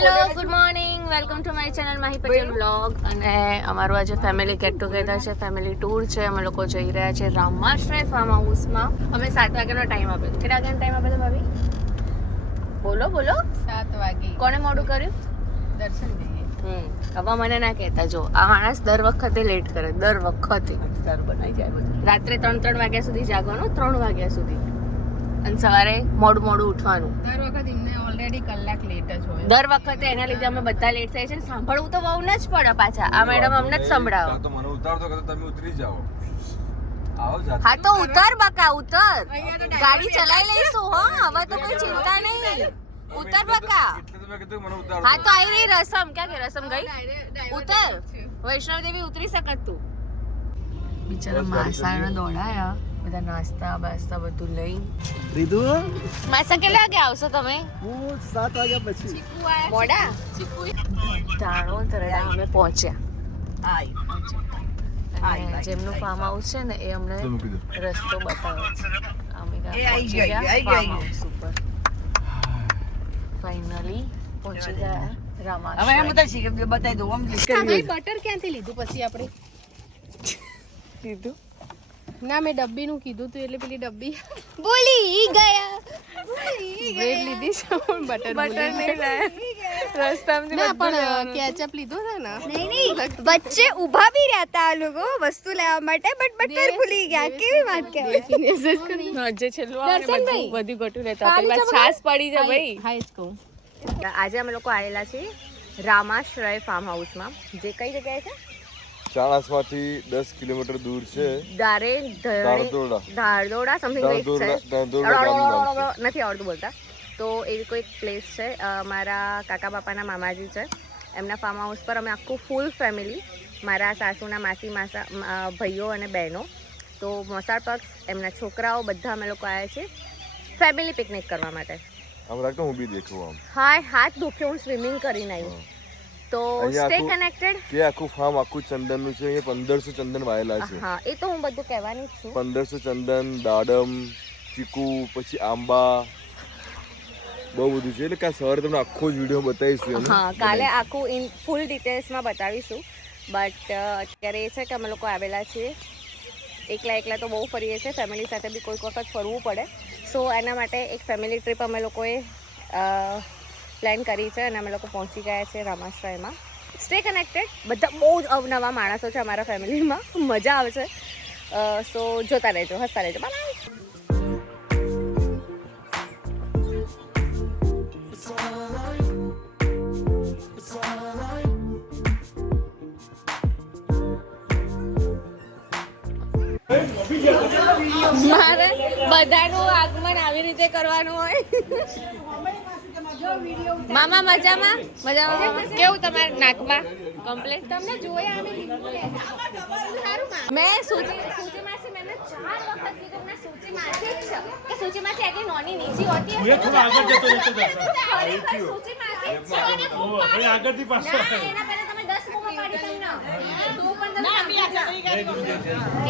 Hello good morning welcome to my channel Mahi Patel vlog. અને અમારું આજે ફેમિલી ગેટ ટુગેધર છે, ફેમિલી ટૂર છે. અમે લોકો જઈ રહ્યા છે રામાશ્રય ફાર્મ હાઉસમાં. અમે 7 વાગ્યાનો ટાઈમ આપ્યો. કેટલા વાગ્યાનો ટાઈમ આપ્યો ભાભી? બોલો બોલો. 7 વાગે. કોણે મોડું કર્યું? દર્શન ભાઈએ. હવે મને ના કહેતા, જો આ માણસ દર વખતે લેટ કરે, દર વખતે બનાવી જાય બધું. રાત્રે 3 વાગ્યા સુધી જાગવાનું, 3 વાગ્યા સુધી, અને સવારે મોડું ઉઠવાનું. દર વખતે એમને ઓલરેડી કલાક લેટ જ હોય. દર વખતે એના લીધે અમે બધા લેટ થાય છે. સાંભળવું તો બહુ જ પડે પાછા. આ મેડમ અમને જ સંભળાવો. તો મને ઉતારતો કે તમે ઉતરી જાઓ. હા તો ઉતર બકા, ઉતર. ગાડી ચલાવી લઈશું. હા, હવે તો કોઈ ચિંતા નહીં. ઉતર બકા. હા તો આવી રહી રસમ. ક્યાં ગઈ રસમ? ગઈ. ઉતર. વૈષ્ણવ દેવી ઉતરી શકત તું. બિચારા માસાને દોડાયા, બધા નાસ્તા બાસ્તા બધું લઈ લીધું. માસા કેટલા વાગે આવશો તમે? હું 7 વાગ્યા પછી. મોડા ધાણો તરડા અમે પહોંચ્યા. અને જેમનું ફાર્મ હાઉસ છે ને એ અમને રસ્તો બતાવે છે. અમે ફાઇનલી પહોંચી ગયા રામાશ્રય. હવે બતાવી દઉં આમ બટર ક્યાંથી લીધું પછી આપણે લીધું ના મેં ડબ્બીનું કીધું તું એટલે પેલી ડબ્બી બોલી ગયા. બ્રેડ લીધી છે પણ બટર નહીં લાયા રસ્તામાં. ના પણ કેચઅપ લીધું છે ને. નહીં વચ્ચે ઊભા બી રહેતા આ લોકો વસ્તુ લેવા માટે, બટ બટર ભૂલી ગયા. કેવી વાત કહેવાય. જે છેલ્લું આવે બધું ગોટું લેતા પેલા છાસ પડી જાય ભાઈ. હા જ કહું. આજે અમે લોકો આવેલા છીએ રામાશ્રય ફાર્મ હાઉસમાં, જે કઈ જગ્યાએ છે? ચાણસમાંથી 10 કિલોમીટર દૂર છે. ધારદોડા સમથિંગ નથી આવડતું બોલતા. તો એવી કોઈ પ્લેસ છે. મારા કાકા બાપાના મામાજી છે, એમના ફાર્મ હાઉસ પર અમે આખું ફૂલ ફેમિલી, મારા સાસુના માસી માસા ભાઈઓ અને બહેનો, તો મોસાળ પક્ષ, એમના છોકરાઓ, બધા અમે લોકો આવ્યા છીએ ફેમિલી પિકનિક કરવા માટે. આમ રાખતો હું બી દેખું આમ. હા, હાથ દુખ્યો, હું સ્વિમિંગ કરીને આવી. તો સ્ટે કનેક્ટેડ. કે આખું ફાર્મ આખું ચંદનનું છે. અહીંયા 1500 ચંદન વાયેલા છે. હા, એ તો હું બધું કહેવાની જ છું. 1500 ચંદન, દાડમ, ચીકુ, પછી આંબા, બહુ બધું છે. એટલે કાલ સવારે તમને આખો જ વિડીયો બતાવીશું. હા, કાલે આખું ઇન ફૂલ ડિટેલ્સમાં બતાવીશું. બટ અત્યારે એ છે કે અમે લોકો આવેલા છીએ. એકલા તો બહુ ફરીએ છીએ, ફેમિલી સાથે બી કોઈક વખત ફરવું પડે. સો એના માટે એક ફેમિલી ટ્રીપ અમે લોકોએ પ્લાન કરી છે અને અમે લોકો પહોંચી ગયા છે રામાશ્રયમાં. Stay connected. બધા બહુ જ અવનવા માણસો છે અમારા ફેમિલીમાં, મજા આવશે. સો જોતા રહેજો, હસતા રહેજો. બાય. મારે બધાનું આગમન આવી રીતે કરવાનું હોય. મામા મજામાં? કેવું તમારા નાકમાં કમ્પ્લેટ? તમને જોયા મેં સૂચી માસી મેં 4 વખત કીધું મેં સૂચી માસી જ છે કે સૂચી માસી આટલી નોની નીચી હોતી હશે. થોડું આગળ જતો રહેતો જશે. સૂચી માસી જ છે. ભાઈ આગળથી પાછો એના પહેલા તમે 10 મોમાં પાડી તમને તો પણ તમે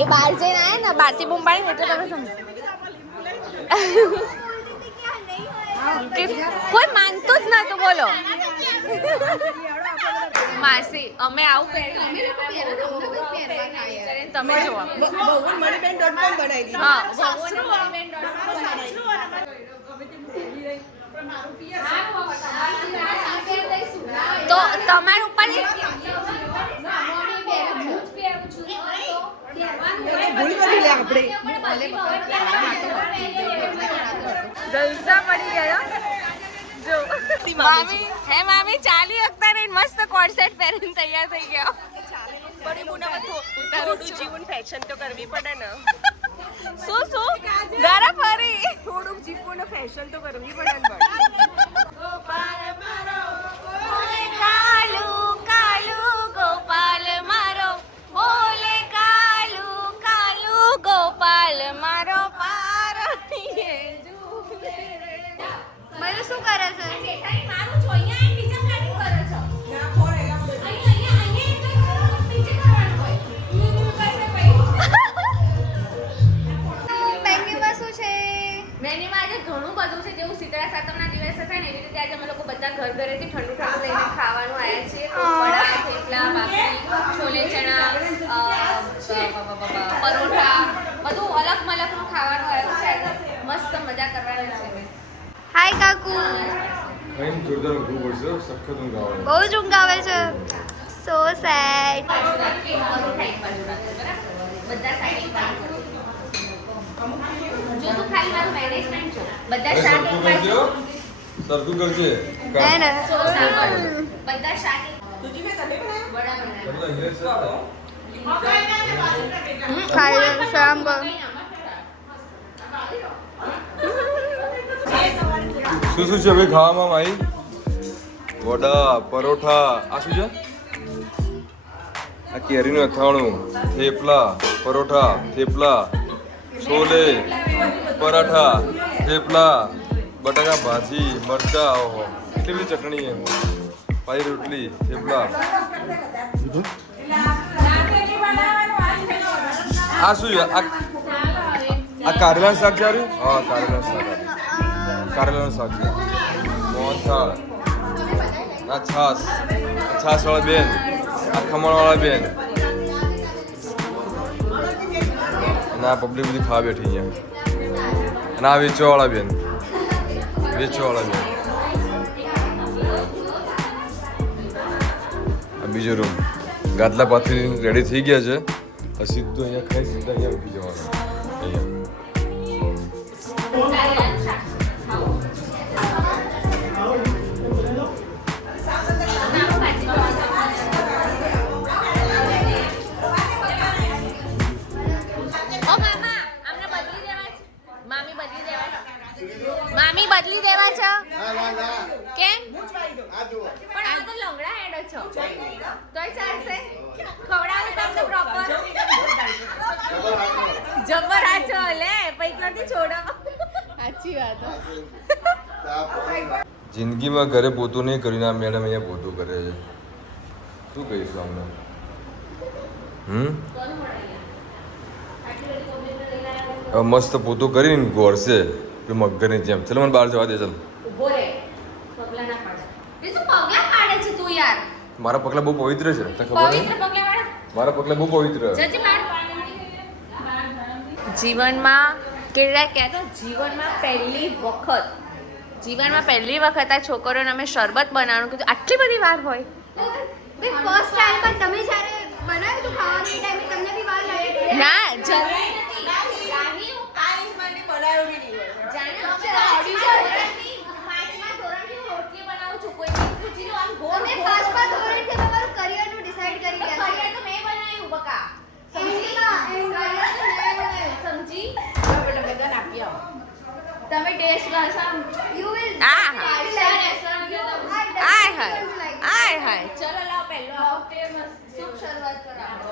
એ બહાર જઈને આયા ને, બહારથી બૂમ પાડી એટલે તમે સમજો. કોઈ માનતું જ નતું. બોલો માસી, અમે આવું પહેરીને તમે જોવા. હા, તો તમારું પણ જલસા પડી ગયા. જો મામી હે મામી ચાલી શકતા નહીં, મસ્ત કોટ સેટ પહેરીને તૈયાર થઈ ગયા. બડી મુના થોડું જીવન ફેશન તો કરવી પડે ને. શું જરા ફરી થોડુંક જીવન ફેશન તો કરવી પડે ને. ગોપાલ મારો બોલે કાલુ કાલુ, ગોપાલ મારો બોલે કાલુ કાલુ, ગોપાલ મારો પારણીએ જુએ. મને શું કરે છે? જેઠાણી મારું છો અહીંયા એક બીજા પ્લાનિંગ કરે છે. ના ફોરે અહીંયા નીચે કરવાનું હોય. મેન્યુમાં શું છે? મેન્યુમાં આજે ઘણું બધું છે, જેવું શીતળા સાતમના દિવસે ખાઈને જોરદાર ઊંઘવું પડશે સખત ઊંઘ આવે બહુ જ ઊંઘ આવે છે. સો સેડ. બધા સાઈડ જો તું ખાલી મારું મેનેજમેન્ટ જો બધા શાક એક બાજુ સરખું કરજે હે ને બધા શાક વડા બનાવ્યા ખાઈ લે શામ કો શું શું છે ભાઈ ખાવામાં માઈ વડા પરોઠા આ શું છે આ કેરીનું અથાણું થેપલા પરોઠા થેપલા છોલે પરાઠા થેપલા બટાકા ભાજી મરચા ઓહો કેટલી બધી ચટણી છે પાઈ રોટલી થેપલા આ શું છે આ કારેલાનું શાક છે આવ્યું હા કારેલાનું શાક આવ્યું કારેલાનું શાક છે મોહનથાળ આ છાસવાળા બેન આ ખમણવાળા બેન અને આ પબ્લિક બધી ખાવા બેઠી અહીંયા અને આ વેચવાવાળા બેન આ બીજો રૂમ ગાદલા પાથરી રેડી થઈ ગયા છે સીધું અહીંયા ખાઈ સીધા અહીંયા ઉઠી જવાનું અહીંયા મામી બદલી દેવા છે કેમ પણ આ તો લંગડા હેડો છો તોય ચાલશે ખવડાવું તમને પ્રોપર જબર આ છો લે પૈકી નથી છોડો સાચી વાત હો. જિંદગીમાં ઘરે પોતું નહીં કર્યું આ મેડમ અહીંયા પોતું કરે છે શું કહીશું અમને હવે મસ્ત પોતું કરીને ગોળશે મગરની જેમ ચાલો મને બહાર જવા દે ચાલ ઉભો રે પગલા ના પાડે એ તો પગલા પાડે છે તું યાર મારા પગલા બહુ પવિત્ર છે તને ખબર પવિત્ર છે પગલા વાળા મારા પગલા બહુ પવિત્ર જજી બહાર જીવનમાં કેટલા કહેતો જીવનમાં પહેલી વખત આ છોકરીઓને અમે શરબત બનાવવાનું કીધું આટલી બધી વાર હોય ફર્સ્ટ ટાઈમ પર તમે જ્યારે બનાવ્યું તો ખાવાની ટાઈમે તમને બી વાર લાગી ના જરાય નથી તમે પાંચમા ધોરણથી તમારું કરિયરનું ડિસાઈડ કરી ગયા છે. તમે ટેસ્ટ કરશો You will આય ચલો લાવ પહેલો શુભ શરૂઆત કરાવો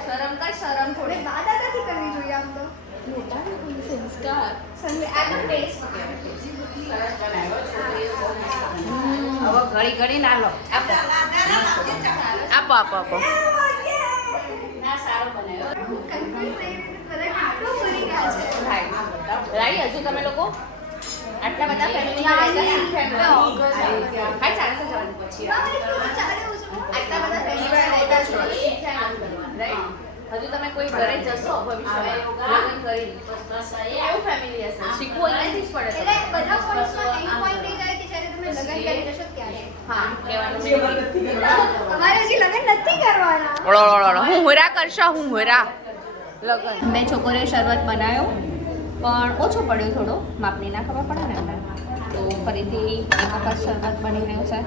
શરમ કર શરમ થોડી દાદાથી કરવી જોઈએ આમ તો સંસ્કાર આ તો ટેસ્ટ ઘડી ઘડી ના લો આપો ના સારો બનાવ્યો કન્ફ્યુઝ થઈ બધા ખાટું કરી ગયા છે. રાઈ હજુ તમે લોકો આટલા બધા ફેમિલી ચાલશે જવાનું પછી આટલા બધા ફેમિલી હજુ તમે કોઈ ઘરે જશો ભવિષ્યમાં લગ્ન કરી કેવું ફેમિલી હશે શીખવું અહીંયાથી જ પડે એટલે બધા પોઈન્ટ્સમાં એક પોઈન્ટ એ જાય કે જ્યારે તમે લગ્ન કરી લેશો ત્યારે હા કહેવાનું તમારે હજી લગ્ન નથી કરવાના. હું હુરા કરશો લગ્ન બે છોકરીએ શરબત બનાવ્યો પણ ઓછો પડ્યો થોડો માપની ના ખબર પડે ને એમને તો ફરીથી એક વખત શરબત બની રહ્યું છે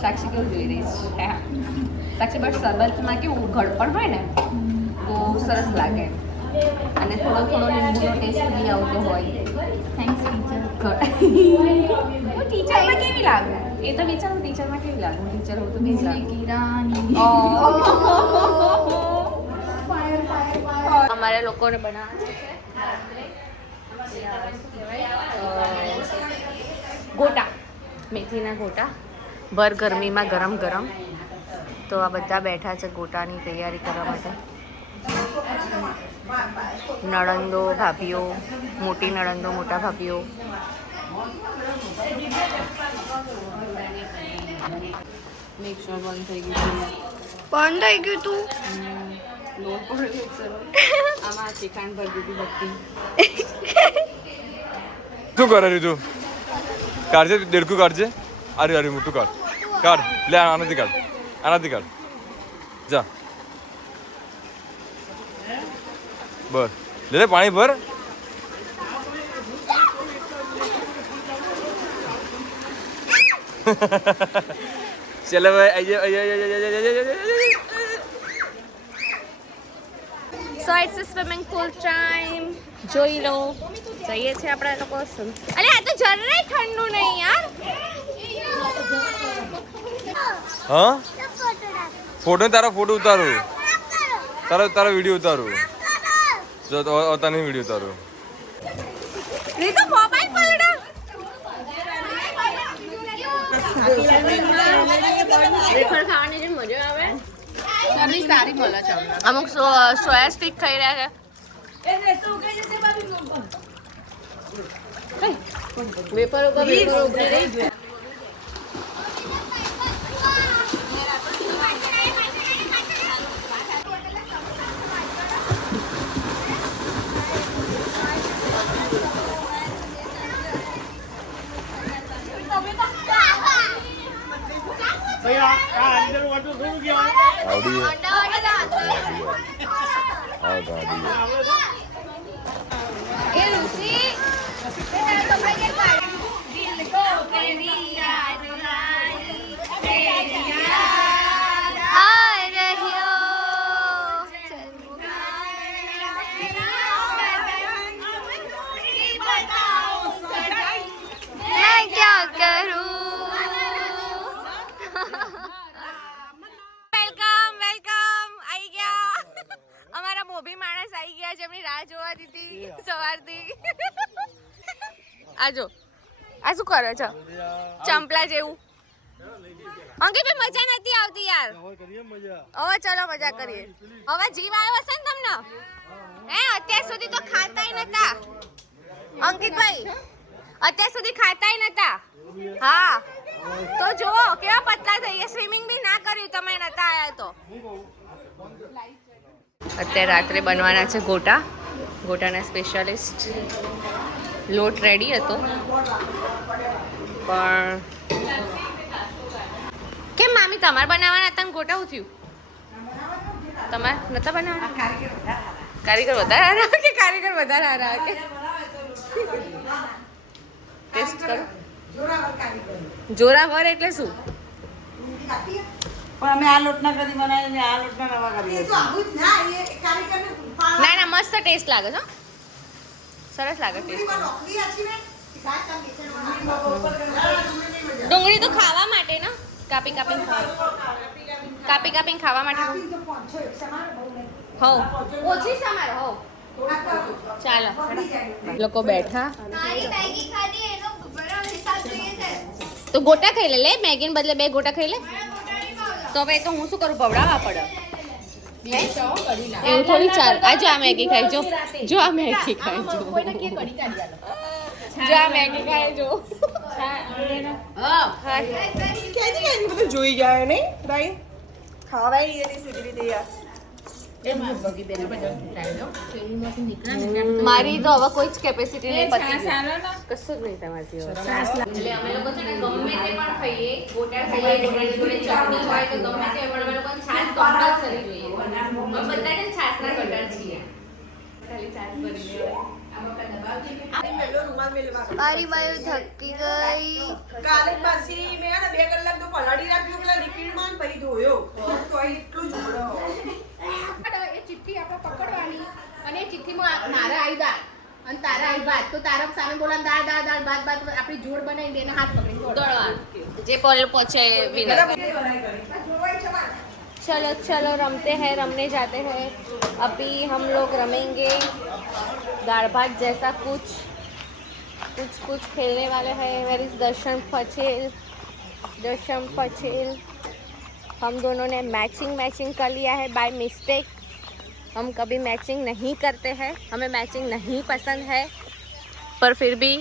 સાક્ષી કેવું જોઈ રહી છે સાક્ષી બટ શરબતમાં કેવું ગળપણ હોય ને તો સરસ લાગે અને થોડો લીંબુનો ટેસ્ટ બી આવતો હોય થેન્ક્સ ટીચરમાં કેવી લાગે એ તો વિચારું ટીચરમાં કેવી લાગે ટીચર હું તો અમારે લોકોને બનાવવા ગોટા મેથીના ગોટા ભર ગરમીમાં ગરમ તો આ બધા બેઠા છે ગોટાની તૈયારી કરવા માટે નણંદો ભાભીઓ મોટી નણંદો મોટા ભાભીઓ મિક્સર બંધ થઈ ગયું બંધ થઈ ગયું તું લોટ પડ્યો મિક્સર આમાં ચીકાણ ભરી દીધી બધી શું કરે રીતુ? કાઢજે, દેડકું કાઢજે. અરે મોટું કાઢ. કાઢ લે, આનાથી કાઢ, આનાથી કાઢ. જા બસ, લે પાણી ભર. ચલો ભાઈ, so it's swimming pool time. જોઈ લો, જઈએ છીએ આપણા લોકો. અરે આ તો જરાય ઠંડુ નહીં યાર. હા ફોટો, તારા ફોટો ઉતારું, તારા વિડીયો ઉતારું. જો તને વિડીયો ઉતારું. નહીં તો મોબાઈલ પલડા. વેફર ખાવાની જે મજા આવે. સારી મળે છે. અમુક સોયા સ્ટિક ખાઈ રહ્યા છે. વેફર ઉપર વેફર ઉભરી રહી. આજો આ શું કરે છે? ચંપલા જેવું. અંકિતભાઈ મજા નથી આવતી યાર. હવે ચલો મજા કરીએ. હવે જીવ આવ્યો હશે ને તમને? અત્યાર સુધી તો ખાતાય નતા અંકિતભાઈ, અત્યાર સુધી ખાતાય નતા. હા તો જુઓ કેવા પતલા થઈએ. સ્વિમિંગ બી ના કર્યું તમે નતા આયા તો. અત્યારે રાત્રે બનવાના છે ગોટા. ગોટાના સ્પેશિયાલિસ્ટ. લોટ રેડી હતો પણ કેમ મામી તમારે બનાવવાના હતા ને ગોટા થયું? તમારે નતા બનાવવાના? કારીગર વધારે હારા કે કારીગર વધારે હારા કે? ટેસ્ટ કરો. જોરાવર એટલે શું? પણ અમે આ લોટના કદી બનાવીને આ લોટના નવા કરીએ ના ના મસ્ત ટેસ્ટ લાગે છે. સરસ લાગે ટેસ્ટ. ડુંગળી તો ખાવા માટે ને, કાપી કાપીને ખાવા માટે. હો ઓછી સમાર હો. ચાલો લોકો બેઠા તો ગોટા ખાઈ લે. મેગી બદલે 2 ગોટા ખાઈ લે. તો હવે તો હું શું કરું? ભવડાવવા પડે. એવું થોડી ચાલ. આ જો આ મેગી ખાઈ, જો આ મેગી ખાઈ, જો આ મેગી ખાઈ, જો બધું જોઈ જાય નહીં ભાઈ, ખાવાય નહીં એની સીધી રીતે યાર. મારી તો હવે કોઈ જ કેપેસિટી નહીં પતી. કશું જ નહીં તમારથી. એટલે અમે લોકો છે ને ગમે તે પણ ખાઈએ, ગોટા ખાઈએ, ગોટાની જોડે ચટણી હોય તો ગમે તે, પણ અમે લોકો છાશ કમ્પલસરી જોઈએ. અમે બધાને છાશના કટર છીએ. ખાલી છાશ ભરી લે. મારી બાયું થકી ગઈ. કાલે પાછી મેં 2 કલાક તો પલાળી રાખ્યો પેલા લિક્વિડમાં ને પછી ધોયો તો એટલું જ એ ચિઠ્ઠી આપણે પકડવાની અને એ ચિઠ્ઠીમાં મારા આવી દાળ અને તારા આવી ભાત, તો તારા સામે બોલા દાળ દાળ દાળ ભાત ભાત આપણી જોડ બનાવીને એને હાથ પકડીને દોડવાનું. જે પોલ પહોંચે વિનર. चलो चलो रमते हैं, रमने जाते हैं. अभी हम लोग रमेंगे दाल भात जैसा कुछ खेलने वाले हैं. वेर इज दर्शन पटेल. हम दोनों ने मैचिंग कर लिया है बाय मिस्टेक. हम कभी मैचिंग नहीं करते हैं, हमें मैचिंग नहीं पसंद है, पर फिर भी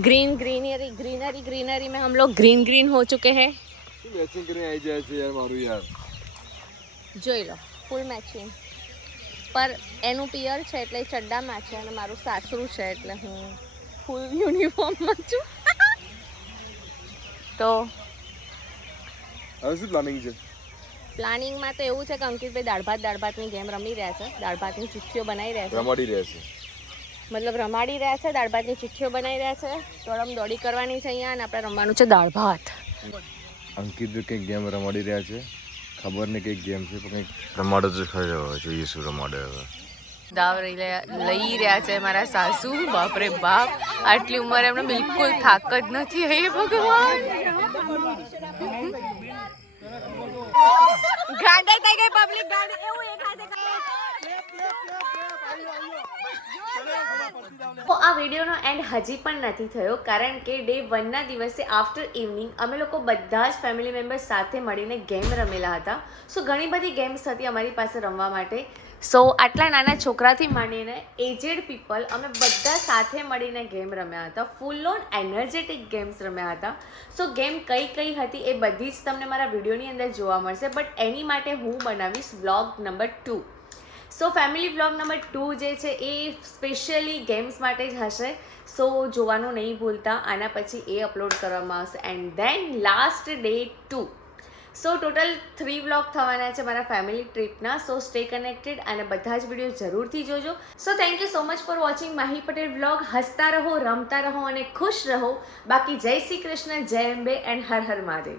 ग्रीनरी में हम लोग ग्रीन हो चुके हैं. મેચિંગ કરીને આવી જાય છે યાર મારું યાર. જોઈ લો ફૂલ મેચિંગ. પર એનું પિયર છે એટલે ચડ્ડામાં છે અને મારું સાસરું છે એટલે હું ફૂલ યુનિફોર્મમાં છું. તો હવે શું પ્લાનિંગ છે? પ્લાનિંગમાં તો એવું છે કે અંકિતભાઈ દાળ ભાતની ગેમ રમી રહ્યા છે, દાળ ભાતની ચિઠ્ઠીઓ બનાવી રહ્યા છે, રમાડી રહેશે. મતલબ રમાડી રહ્યા છે, દાળ ભાતની ચિઠ્ઠીઓ બનાવી રહ્યા છે, દોડમ દોડી કરવાની છે અહીંયા, અને આપણે રમવાનું છે દાળ ભાત. અંકિત કંઈક ગેમ રમાડી રહ્યા છે, ખબર નહીં કંઈક ગેમ છે, પણ કંઈક રમાડો તો ખરી હવે, જોઈએ શું રમાડે હવે. દાવ લઈ રહ્યા છે મારા સાસુ. બાપરે બાપ, આટલી ઉંમરે એમને બિલકુલ થાક જ નથી. હે ભગવાન, ગાંડા થઈ ગઈ પબ્લિક, ગાંડા એવું એક હાથે. તો આ વિડીયોનો એન્ડ હજી પણ નથી થયો, કારણ કે ડે 1 ના દિવસે આફ્ટર ઇવનિંગ અમે લોકો બધા જ ફેમિલી મેમ્બર્સ સાથે મળીને ગેમ રમેલા હતા. સો ઘણી બધી ગેમ્સ હતી અમારી પાસે રમવા માટે. સો આટલા નાના છોકરાથી માંડીને એજેડ પીપલ અમે બધા સાથે મળીને ગેમ રમ્યા હતા. ફૂલ ઓન એનર્જેટિક ગેમ્સ રમ્યા હતા. સો ગેમ કઈ કઈ હતી એ બધી જ તમને મારા વિડીયોની અંદર જોવા મળશે, બટ એની માટે હું બનાવીશ વ્લોગ નંબર 2. સો ફેમિલી વ્લોગ નંબર 2 જે છે એ સ્પેશિયલી ગેમ્સ માટે જ હશે. સો જોવાનું નહીં ભૂલતા, આના પછી એ અપલોડ કરવામાં આવશે. And then last day 2. So total 3 vlog થવાના છે મારા ફેમિલી ટ્રીપના. સો સ્ટે કનેક્ટેડ અને બધા જ વિડીયો જરૂરથી જોજો. So thank you so much for watching Mahi Patel vlog. હસતા રહો, રમતા રહો અને ખુશ રહો. બાકી જય શ્રી કૃષ્ણ, જય અંબે એન્ડ હર હર મહાદેવ.